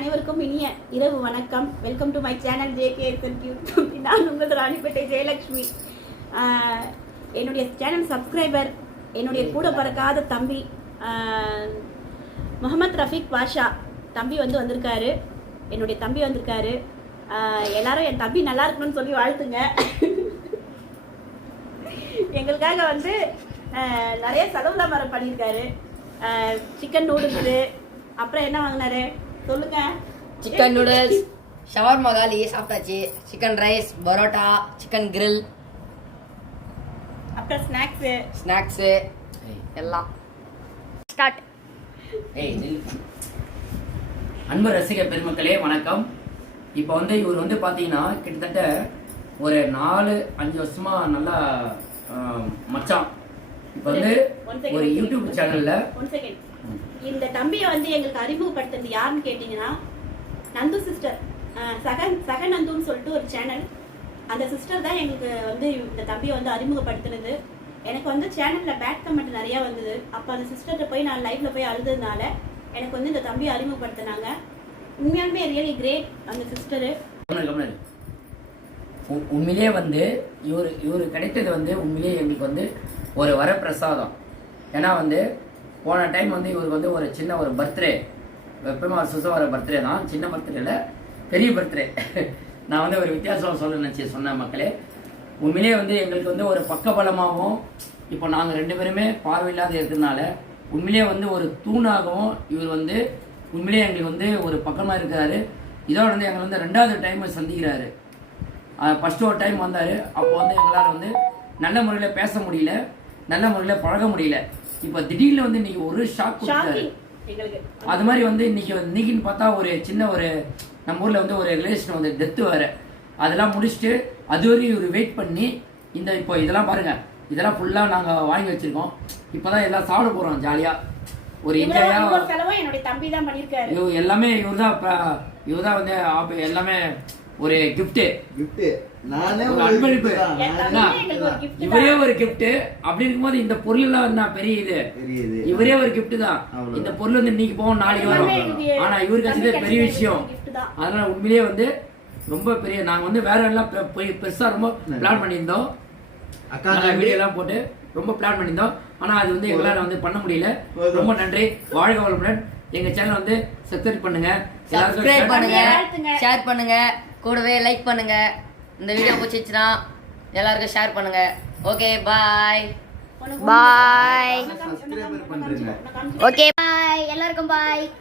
அனைவருக்கும் இனிய இரவு வணக்கம். Welcome to my channel JKSN tube. நான் உங்களது ராணிப்பேட்டை ஜெயலட்சுமி. என்னுடைய சேனல் சப்ஸ்கிரைபர், என்னுடைய கூட பறக்காத தம்பி முகமது ரஃபீக் பாஷா தம்பி வந்திருக்காரு. என்னுடைய தம்பி வந்திருக்காரு. எல்லாரும் என் தம்பி நல்லா இருக்கணும்னு சொல்லி வாழ்த்துங்க. எங்களுக்காக நிறைய செலவுல மரம் பண்ணியிருக்காரு. சிக்கன் நூடுல்ஸு, அப்புறம் என்ன வாங்கினாரு சொல்லுங்க? சிக்கன் நூடுல்ஸ், ஷவர்மா காலி சாப்பிட்டாச்சு, chicken rice, parotta, chicken grill, அப்புறம் ஸ்நாக்ஸு எல்லாம் ஸ்டார்ட். அன்பு ரசிக பெருமக்களே வணக்கம். இப்போ இவர் பார்த்தீங்கன்னா கிட்டத்தட்ட ஒரு 4-5 வருஷமா நல்லா மச்சான். இப்போ ஒரு யூடியூப் சேனல்ல இந்த தம்பியை எங்களுக்கு அறிமுகப்படுத்துறது யாருன்னு கேட்டீங்கன்னா, நந்து சிஸ்டர், சக நந்துன்னு சொல்லிட்டு ஒரு சேனல். அந்த சிஸ்டர் தான் எங்களுக்கு இந்த தம்பியை அறிமுகப்படுத்துனது. எனக்கு சேனல்ல பேட் கமெண்ட் நிறைய வந்தது. அப்போ அந்த சிஸ்டர்கிட்ட போய் நான் லைவ்ல போய் அழுதுனால எனக்கு இந்த தம்பியை அறிமுகப்படுத்தினாங்க. உண்மையாலுமே ரியலி கிரேட் அந்த சிஸ்டரு. உண்மையிலே இவரு கிடைத்தது உண்மையிலே எங்களுக்கு ஒரு வரப்பிரசாதம். ஏன்னா போன டைம் இவருக்கு ஒரு சின்ன ஒரு பர்த்டே, எப்பவுமே வருஷம் வர பர்த்டே தான், சின்ன பர்த்டே இல்லை, பெரிய பர்த்டே. நான் ஒரு வித்தியாசம் சொல்ல நினச்சி சொன்ன மக்களே. உண்மையிலே எங்களுக்கு ஒரு பக்கபலமாகவும், இப்போ நாங்கள் 2 பேருமே பார்வையில்லாத இருக்கிறதுனால உண்மையிலே ஒரு தூணாகவும் இவர் உண்மையிலே எங்களுக்கு ஒரு பக்கமாக இருக்கிறாரு. இதோட எங்களை 2வது டைம் சந்திக்கிறாரு. ஃபர்ஸ்ட் ஒரு டைம் வந்தார். அப்போ எங்களால் நல்ல முறையில் பேச முடியல, நல்ல முறையில் பழக முடியல. இப்போ திடீர்னு இன்னைக்கு ஒரு ஷாக் கொடுத்தாரு. அது மாதிரி இன்னைக்குன்னு பார்த்தா ஒரு சின்ன ஒரு நம்ம ஊரில் ஒரு ரிலேஷன் டெத்து வேறு. அதெல்லாம் முடிச்சுட்டு அதுவரையும் இவர் வெயிட் பண்ணி இப்போ இதெல்லாம் பாருங்க, இதெல்லாம் ஃபுல்லாக நாங்கள் வாங்கி வச்சிருக்கோம். இப்போதான் எல்லாம் சாப்பிட போகிறோம் ஜாலியாக. ஒரு என்ஜாயா எல்லாமே இவர் தான் எல்லாமே ஒரு கிஃப்ட், அன்பளிப்பு. இவரே ஒரு கிஃப்ட். அப்படி இருக்கும்போது இந்த பொருள் எல்லாம் பெரிய இது, இவரே ஒரு கிஃப்ட் தான். இந்த பொருள் இன்னைக்கு போவோம், நாளைக்கு வரும். ஆனா இவருக்கு அது பெரிய விஷயம். அதனால உண்மையிலேயே ரொம்ப பெரிய. நாங்க வேற எல்லாம் பெருசா ரொம்ப பிளான் பண்ணியிருந்தோம். வீடியோ எல்லாம் போட்டு ரொம்ப பிளான் பண்ணியிருந்தோம். ஆனா அது எங்களால பண்ண முடியல. ரொம்ப நன்றி. வாழ்க வளமுடன். எங்க சேனல் சப்ஸ்கிரைப் பண்ணுங்க, சப்ஸ்கிரைப் பண்ணுங்க, ஷேர் பண்ணுங்க, கூடவே லைக் பண்ணுங்க. இந்த வீடியோ பிடிச்சிச்சுன்னா எல்லாருக்கும் ஷேர் பண்ணுங்க. ஓகே பாய் பாய். ஓகே பாய், எல்லாருக்கும் பாய்.